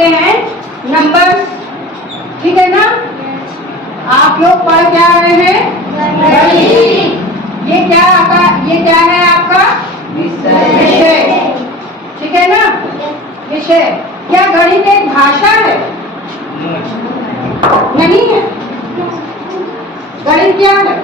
कहते हैं नंबर, ठीक है ना। आप लोग पढ़ क्या रहे हैं? ये क्या है आपका विषय, ठीक है ना। विषय क्या गणित एक भाषा है? नहीं है। गणित क्या है?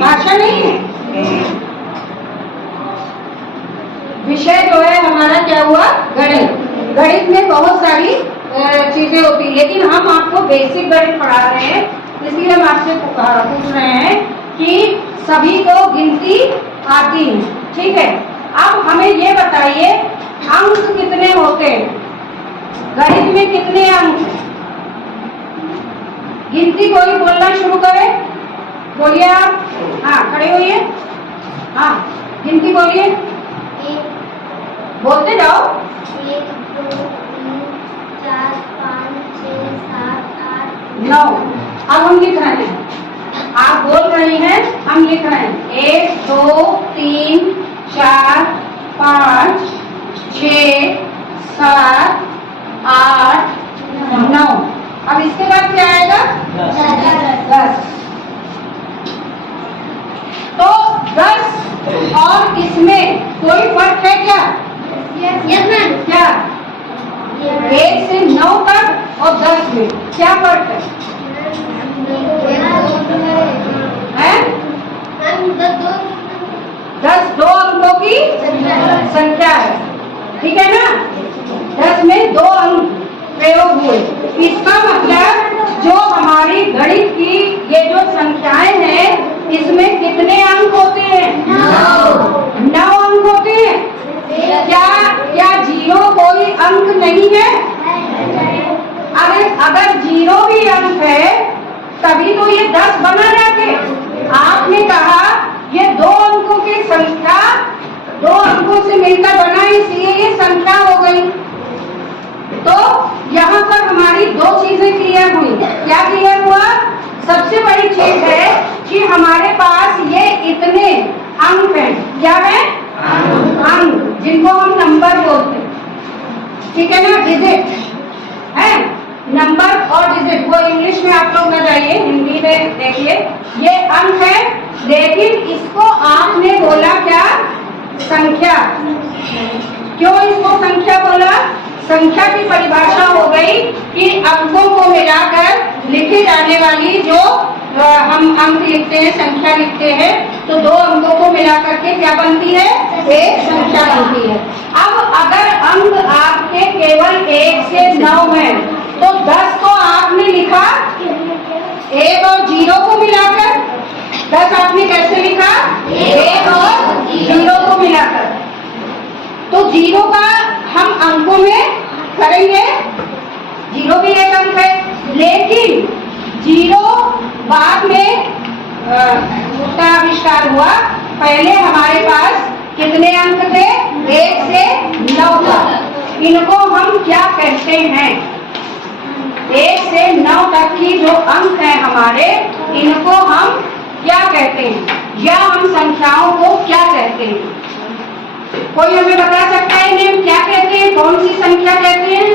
भाषा नहीं है। विषय जो है हमारा क्या हुआ? गणित। गणित में बहुत सारी चीजें होती है, लेकिन हम आपको बेसिक गणित पढ़ा रहे हैं, इसलिए हम आपसे पूछ रहे हैं कि सभी को गिनती आती है, ठीक है। अब हमें ये बताइए अंक कितने होते हैं? गणित में कितने अंक हैं? गिनती कोई बोलना शुरू करे, बोलिए आप। हाँ, खड़े होइए। हाँ, गिनती बोलिए, बोलते जाओ। 1 2 3 4 5 6 7 8 9। अब हम लिख रहे हैं, आप बोल रही हैं, हम लिख रहे हैं 1 2 3 4 5 6 7 8 9। अब इसके बाद क्या आएगा? 10। तो 10 और इसमें कोई फर्क है क्या? क्या 1 से 9 तक और 10 में क्या फर्क है? हैं? 10 दो अंकों की संख्या है, ठीक है ना। 10 में 2 अंक प्रयोग हुए। इसका मतलब जो हमारी गणित की ये जो संख्याएं हैं, इसमें कितने अंक होते हैं? 9 अंक होते हैं। क्या जीरो कोई अंक नहीं है? अगर जीरो भी अंक है तभी तो ये 10 बना जाके। आपने कहा ये 2 अंकों की संख्या 2 अंकों से मिलकर बना, इसलिए ये संख्या हो गई। तो यहाँ पर हमारी 2 चीजें क्लियर हुई। क्या क्लियर हुआ? सबसे बड़ी चीज है कि हमारे पास ये इतने अंक हैं। क्या है? अंक, जिनको हम नंबर बोलते हैं, ठीक है ना। डिजिट है, नंबर और डिजिट, वो इंग्लिश में आप लोग न जाइए, हिंदी में देखिए। ये अंक है, लेकिन इसको आपने बोला क्या? संख्या। क्यों इसको संख्या बोला? संख्या की परिभाषा हो गई कि अंकों को मिलाकर लिखी जाने वाली जो हम अंक लिखते हैं, संख्या लिखते हैं, तो 2 अंकों को मिलाकर के क्या बनती है? एक संख्या बनती है। अब अगर अंक आपके केवल 1 से 9 है तो 10 तो आपने लिखा 1 और 0 को मिलाकर। 10 आपने कैसे लिखा? 1 और 0 को मिलाकर। तो 0 का हम अंकों में करेंगे, 0 भी एक अंक है, लेकिन 0 बाद में उसका आविष्कार हुआ। पहले हमारे पास कितने अंक थे? 1 से 9 तक। इनको हम क्या कहते हैं? 1 से 9 तक की जो अंक हैं हमारे, इनको हम क्या कहते हैं, या हम संख्याओं को क्या कहते हैं? कोई हमें बता सकता है इन्हें क्या कहते हैं? कौन सी संख्या कहते हैं?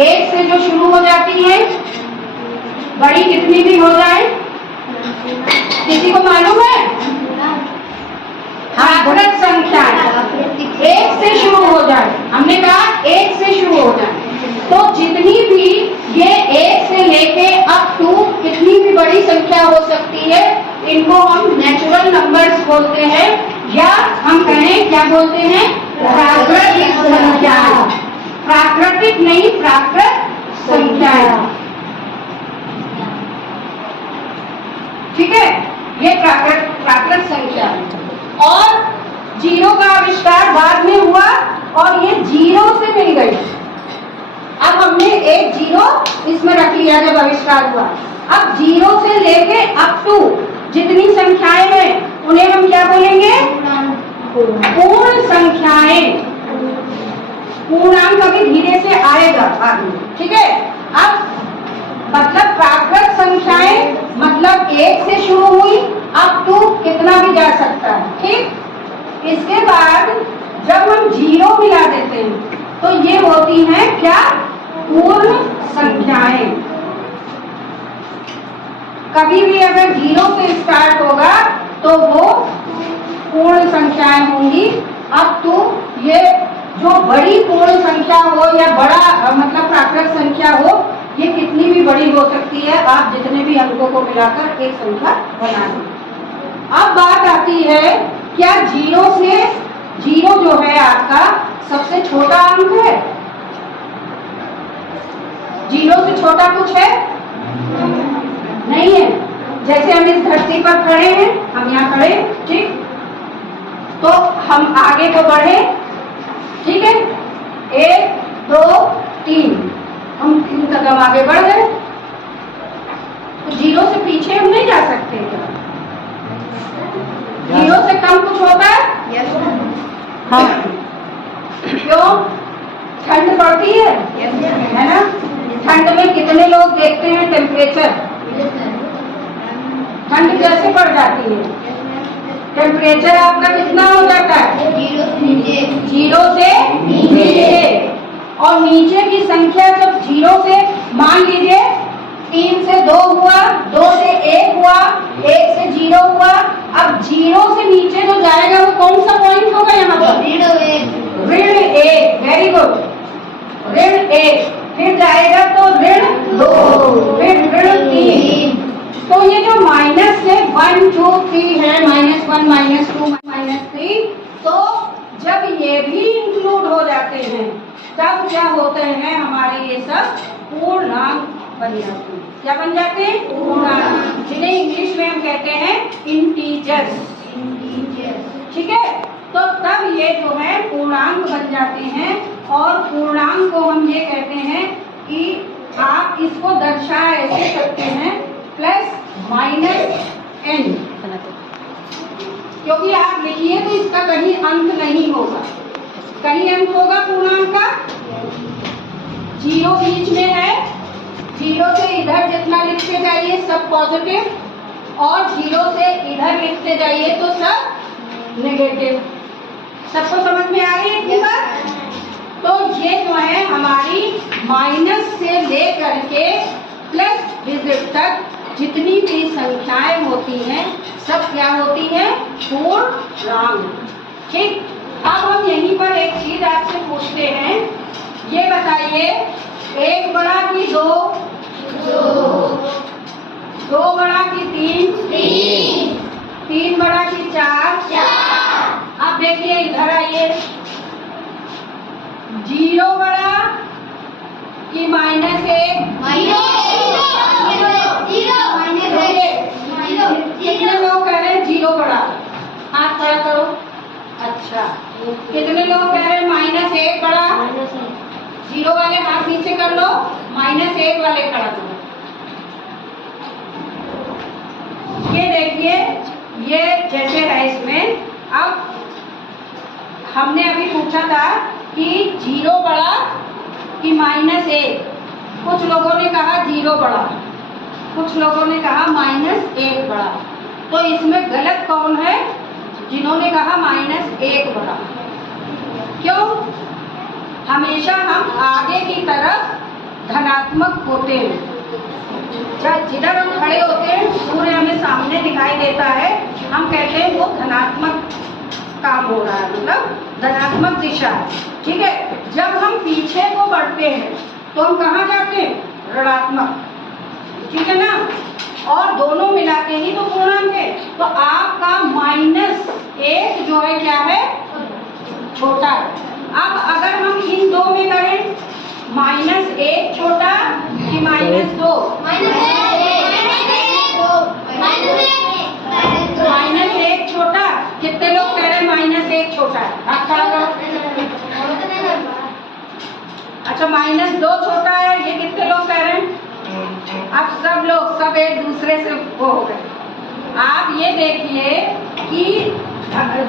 1 से जो शुरू हो जाती है, बड़ी कितनी भी हो जाए, किसी को मालूम है? प्राकृत संख्या 1 से शुरू हो जाए। हमने कहा 1 से शुरू हो जाए, तो जितनी भी ये 1 से लेके अप टू कितनी भी बड़ी संख्या हो सकती है, इनको हम नेचुरल नंबर्स बोलते हैं, या हम कहें क्या बोलते हैं? प्राकृतिक संख्या। प्राकृतिक नहीं, प्राकृत संख्या, ठीक है। ये प्राकृत संख्या। और 0 का आविष्कार बाद में हुआ और ये 0 से मिल गई। अब हमने एक 0 इसमें रख लिया जब आविष्कार हुआ। अब 0 से लेके अप टू जितनी संख्याएं हैं उन्हें हम क्या बोलेंगे? पूर्ण संख्याएं। पूर्णांक अभी धीरे से आएगा बाद में, ठीक है। अब मतलब प्राकृत संख्याएं मतलब 1 से शुरू हुई, अप टू कितना भी जा सकता है, ठीक। इसके बाद जब हम 0 मिला देते हैं तो ये होती हैं क्या? पूर्ण संख्याएं। कभी भी अगर 0 से स्टार्ट होगा तो वो पूर्ण संख्याएं होंगी। अब तो ये जो बड़ी पूर्ण संख्या हो या बड़ा मतलब प्राकृत संख्या हो, ये कितनी भी बड़ी हो सकती है। आप जितने भी अंकों को मिलाकर एक संख्या बना दें। अब बात आती है, क्या 0 से 0 जो है आपका सबसे छोटा अंक है? 0 से छोटा कुछ है? नहीं है। जैसे हम इस धरती पर खड़े हैं, हम यहाँ खड़े, ठीक, तो हम आगे को बढ़े, ठीक है, 1 2 3, हम 3 कदम आगे बढ़ गए। तो 0 से पीछे हम नहीं जा सकते क्या? 0 से कम कुछ होता है? हाँ। क्यों? ठंड पड़ती है ना? ठंड में कितने लोग देखते हैं टेम्परेचर? ठंड कैसे पड़ जाती है? टेम्परेचर आपका कितना हो जाता है? 0 से नीचे। और नीचे की संख्या जब 0 से, मान लीजिए 3 से 2 हुआ, 2 से 1 हुआ, 1 से 0 हुआ। अब 0 से नीचे जो जाएगा वो कौन सा पॉइंट होगा यहाँ पर? ऋण 1। Very good. ऋण 1। फिर जाएगा तो ऋण 2, फिर ऋण 3। तो ये जो माइनस से 1 2 3 है, -1 -2 -3, तो जब ये भी इंक्लूड हो जाते हैं तब क्या होते हैं हमारे ये सब पूर्णांक बन जाते हैं। क्या बन जाते हैं? पूर्णांक, जिन्हें इंग्लिश में हम कहते हैं इंटीजर्स। ठीक है, तो तब ये जो है पूर्णांक बन जाते हैं। और पूर्णांक को हम ये कहते हैं कि आप इसको दर्शा ऐसे सकते हैं +-n, क्योंकि आप लिखिए तो इसका कहीं अंत नहीं होगा। कहीं अंत होगा पूर्णांक का? 0 बीच में है, 0 से इधर जितना लिखते जाइए सब पॉजिटिव, और 0 से इधर लिखते जाइए तो सब नेगेटिव। सबको समझ में आ रही है इतनी बात? तो ये जो है हमारी माइनस से लेकर के प्लस डिजिट तक जितनी भी संख्याएं होती हैं सब क्या होती हैं? पूर्णांक। ठीक, अब हम यहीं पर एक चीज आपसे पूछते हैं, ये बताइए 1 बड़ा कि 2? 2 बड़ा कि 3? 3 बड़ा कि 4? अब देखिए इधर आइए, 0 बड़ा कि -1? कितने लोग कह रहे हैं 0 बड़ा? हाथ खड़ा करो। अच्छा, कितने लोग कह रहे हैं -1 बड़ा? 0 वाले हाथ नीचे कर लो, -1 वाले खड़ा करो। ये देखिए, ये जैसे है इसमें। अब हमने अभी पूछा था कि 0 बड़ा कि -1। कुछ लोगों ने कहा 0 बड़ा, कुछ लोगों ने कहा -1 बड़ा। तो इसमें गलत कौन है? जिन्होंने कहा -1 बड़ा। क्यों? हमेशा हम आगे की तरफ धनात्मक होते हैं। जिधर हम खड़े होते हैं सूर्य हमें सामने दिखाई देता है, हम कहते हैं वो धनात्मक काम हो रहा है, मतलब धनात्मक दिशा है। ठीक है, जब हम पीछे को बढ़ते हैं तो हम कहाँ जाते हैं? ऋणात्मक। ठीक है ना? और दोनों मिला के ही तो पूर्णांक है। तो आपका -1 जो है क्या है? छोटा है। अब अगर हम इन दो में करें, -1 छोटा कि -2? -1 छोटा। कितने लोग कह रहे हैं -1 छोटा है? हाथ खड़ा करो। अच्छा, -2 छोटा है, ये कितने लोग कह रहे हैं? अब सब एक दूसरे से वो हो गए। आप ये देखिए कि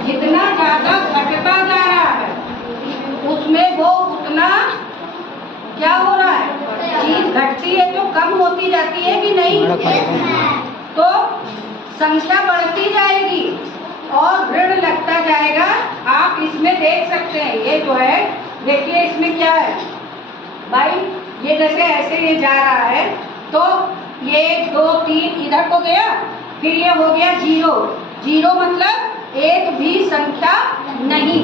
जितना ज्यादा घटता जा रहा है उसमें वो उतना क्या हो रहा है? चीज घटती है तो कम होती जाती है कि नहीं? तो संख्या बढ़ती जाएगी और ऋण लगता जाएगा। आप इसमें देख सकते हैं, ये जो है देखिए इसमें क्या है भाई, ये जैसे ऐसे ये जा रहा है तो 1 2 3 इधर को गया, फिर ये हो गया 0। 0 मतलब एक भी संख्या नहीं,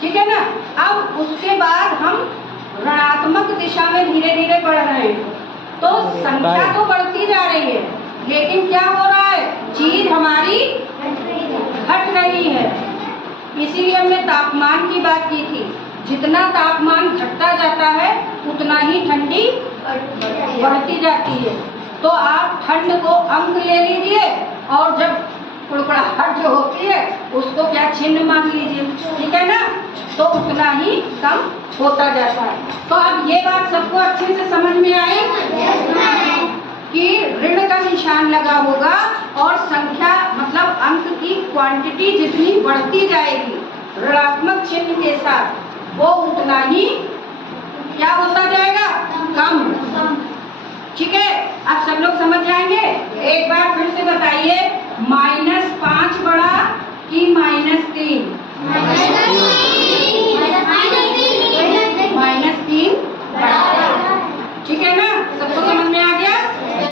ठीक है ना। अब उसके बाद हम ऋणात्मक दिशा में धीरे धीरे बढ़ रहे हैं, तो संख्या तो बढ़ती जा रही है, लेकिन क्या हो रहा है, चीज हमारी घट रही है। इसीलिए हमने तापमान की बात की थी, जितना तापमान घटता जाता है उतना ही ठंडी बढ़ती जाती है। तो आप ठंड को अंक ले लीजिए और जब कुड़कुड़ाहट जो होती है उसको क्या चिन्ह मान लीजिए, ठीक है ना। तो उतना ही कम होता जाता है। तो अब ये बात सबको अच्छे से समझ में आई कि ऋण का निशान लगा होगा और संख्या मतलब अंक की क्वांटिटी जितनी बढ़ती जाएगी ऋणात्मक चिन्ह के साथ, वो उतना ही क्या होता जाएगा, कम। ठीक है, अब सब लोग समझ जाएंगे। एक बार फिर से बताइए, -5 बड़ा कि -3?